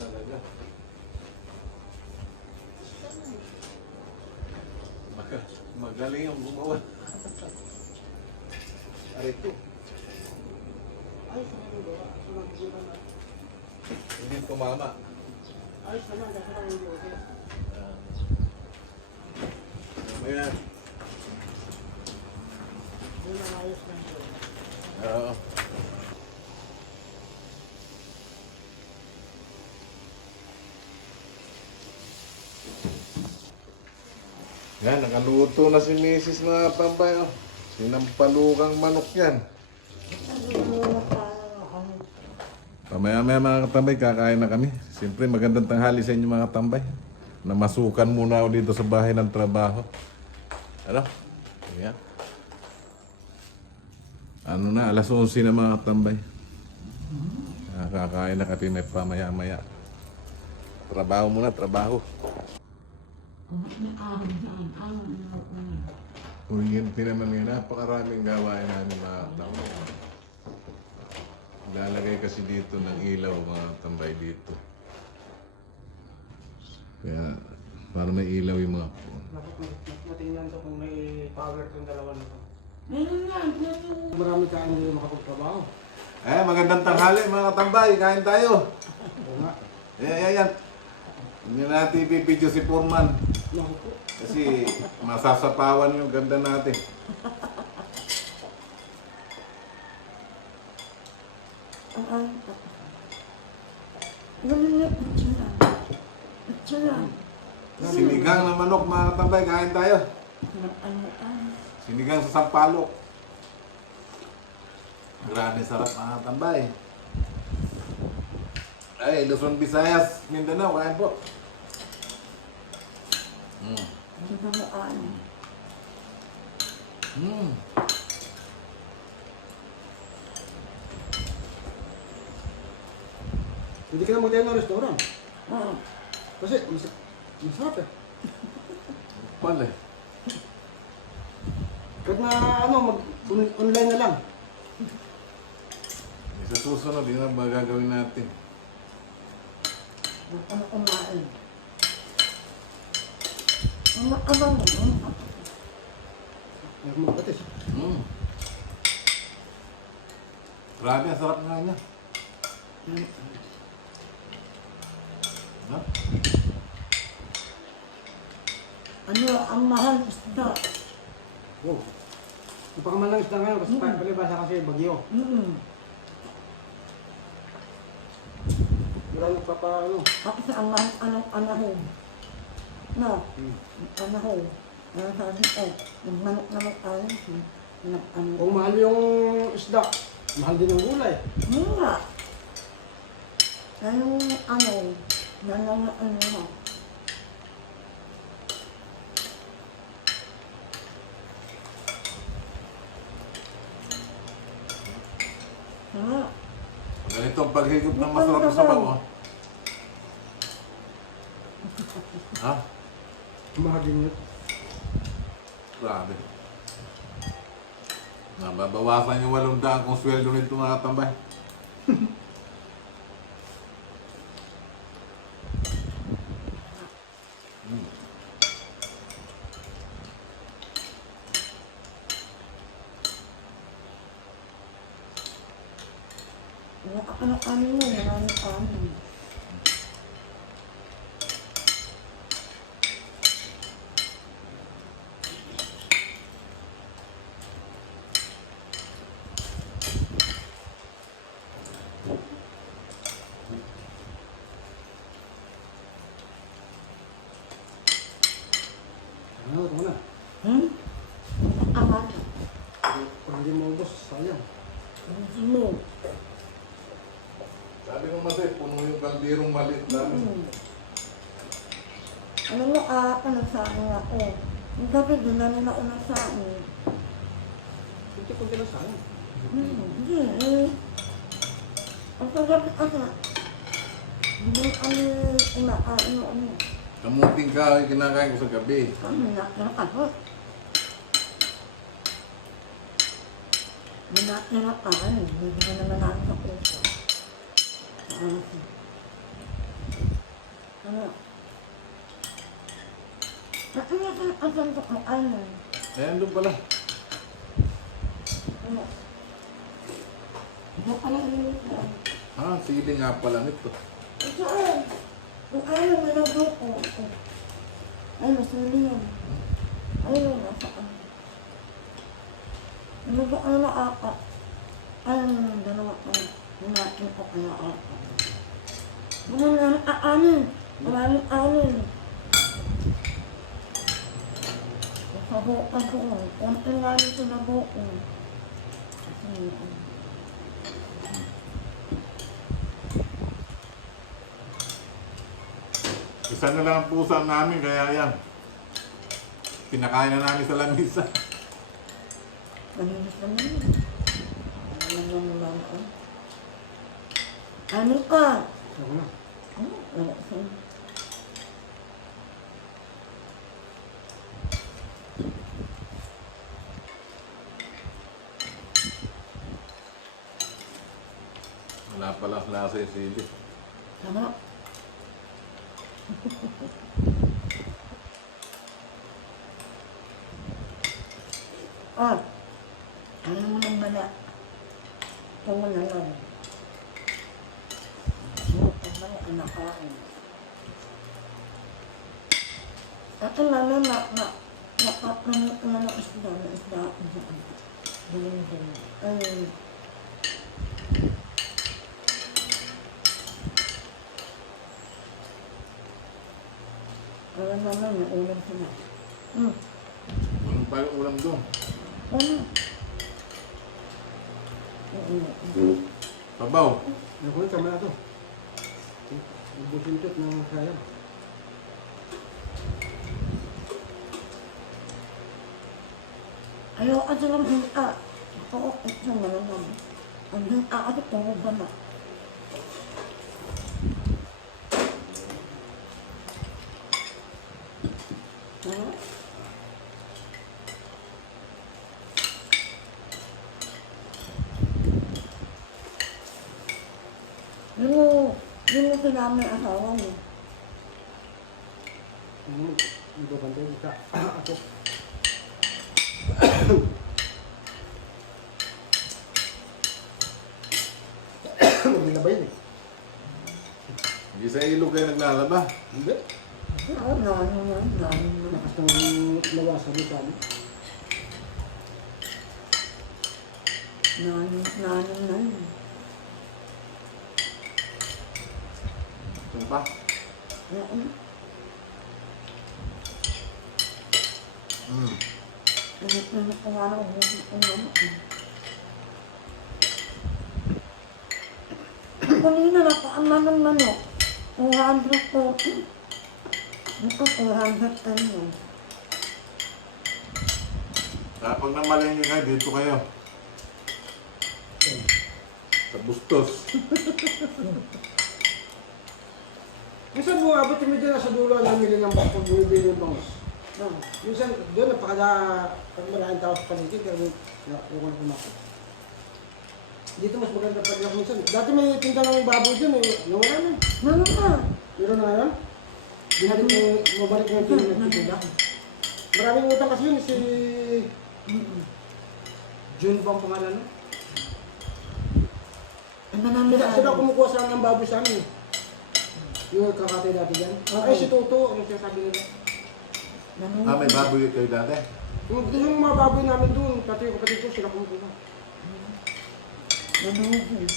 Talaga. Magaling yung gumawa. Arito. Ayos naman yung gawa. Hindi tumama. Ayos naman, kasi lang hindi okay. Mamaya. Yun ang ayos lang yun. Oo. Yan, nakaluto na si Mrs. mga tambay. Oh. Sinampalukang manok yan. Pamaya-maya mga katambay, kakain na kami. Siyempre magandang tanghali sa inyo mga katambay. Namasukan muna ako dito sa bahay ng trabaho. Ano? Yan. Ano na, alas 11 na mga katambay. Kakain na kami may pamaya-maya. Trabaho muna, trabaho. Kuryente naman yun, napakaraming gawain namin mga tambay. Lalagay kasi dito ng ilaw mga tambay dito. Kaya para may ilaw yung mga Matingnan to kung may power itong dalawa nito. Marami tayong hindi makapagtrabaho. magandang tanghali mga tambay, kain tayo. Oo nga. Yan. Hindi natin ipipidyo si Foreman. Naku po. Kasi masasapawan yung ganda natin. Sinigang na manok mga katambay, kain tayo. Sinigang sa sampalok. Grabe sarap mga katambay. Ay, Luzon, Visayas, Mindanao, kain po. Hindi ka na magtayo ng restaurant. Kasi masarap eh. Pala. Kahit na online na lang. Sa susunod, yun ang magagawin natin. Kumain. May magpatis. Grabe, ang sarap nga niya. Ha? Ano ang mahal isda? Wow. Napakaman lang isda ngayon kasi palibasa kasi bagyo. Marami pa ano. Kasi ang mahal anahon. No? Anahon. Yung manok naman tayo. Kung mahal yung isda, mahal din yung gulay. Nga. Yung ano. Ganito ang paghigop ng masarap na sabaw. Oh. Ha? Mahal din yun. Grabe. Nababawasan yung 800 kung sweldo nito mga katambay. Ano mo, maraming kanin. Ano, ito na. Angat. Pag hindi mo ubos, sayang. Mo. Sabi ko masay, puno yung kaldirong maliit namin. Ano mo, nagsaing ako. Yung gabi, doon na nila ako nagsaing. Kunti-kunti lang sa'yo. Hindi, ang gabi kasi, hindi kami kumakain mo ano. Kamuting kahoy kinakain ko sa gabi. Kami nakakahot. Nakakain, hindi na naman ako sa puso. Ano? Ano yung asantok mo ano? Ayan doon pala. Ano? Ano pala yun? Ah, sili nga pala nito. Saan? Kung ano, nilagay ko. Ay, masuli yan. Ayun, nasaan? Nilagay ko na aka. Ayun, dalawa ko. Hinatin ko kaya aka. Maraming aanin. Maraming aanin. Nasabukan ko. Konti nga nito nabukan. Kasi, Isa na lang ang pusa namin, kaya yan. Kinakain na namin sa lamisa. malinis naman yun. Alam mo naman ako. Ano ka? Ako na. Wala sa'yo. Wala palang lasa yung sili. Tama. Ayaw mo nang bala. Ito mo na lang. Ito mo na kinakain. Ito na nakapamit ko na ng isda. Buling-buling. Ay. Alam naman, may ulam sila. Anong pa yung ulam doon? Ano? Pabaw. Nakunin kami na ito. Busintot ng sayang. Ayaw ka silang hinta. Oo, ito na naman. Ang hinta kasi puro ba na. Ha? Yung mo sinama yung asawa mo. Ito bantay ka. Ako. Maglilabay yun eh. Hindi sa ilog kayo naglalaba. Hindi. Oo, nanin yan. Lakas ng lawasan mo sa amin. Nanin na yun. Ito pa? Oo. Init ko nga lang ubusin ko naman. Kanina napaaman ng manok. 240. Ito 200 ano. Pag namalengke kayo, dito kayo. Sa Bustos. Minsan bumabot kami dyan sa dulo ang namili ng bakong bumibili ng bangos. No. Minsan doon pag maraming tao sa paligid, pero nakukuha ko mako. Dito mas maganda pag lang minsan. Dati may tinda ng baboy dyan eh, nawala na. Ano ka? Pero na ngayon, binalik mo, mabalik mo yung tinda. Maraming utang kasi yun, si June ba ang pangalan no? Ang manami Sila kumukuha sa ng baboy sa amin. Yung kakatay dati dyan. Ay, si Toto, ano siya sabi nila? Ah, may baboy kayo dati? Yung mga baboy namin doon, pati yung kapatid ko, sila kumukuha. Nanuhin.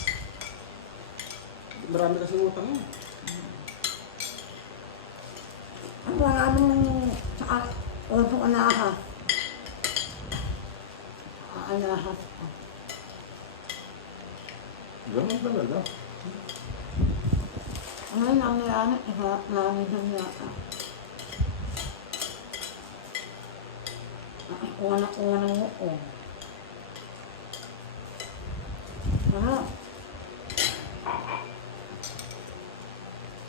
Marami kasi utang yun. Ang wala nung sa odo alahas. Alahas pa. Ganun talaga. Ano yung nangyayari? Iharap namin dun yata. Nakakuha na kuha ng buko. Ano?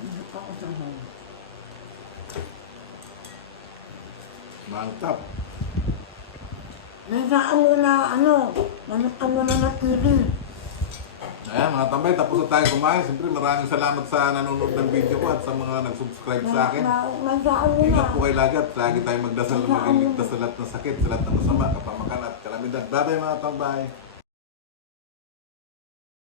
Hindi pa ako sa home. Mangtap. Nagsaan mo na ano, namitan mo na ng TV. Ayan mga tambay, tapos na tayo kumain. Siyempre maraming salamat sa nanonood ng video ko at sa mga nag-subscribe sa akin. Nagsaan mo na. Ingat po kayo lagi at lagi tayong magdasal na maging ligtas sa lahat ng sakit, sa lahat ng masama, kapamakan at kalamidad. Bye-bye mga tambay.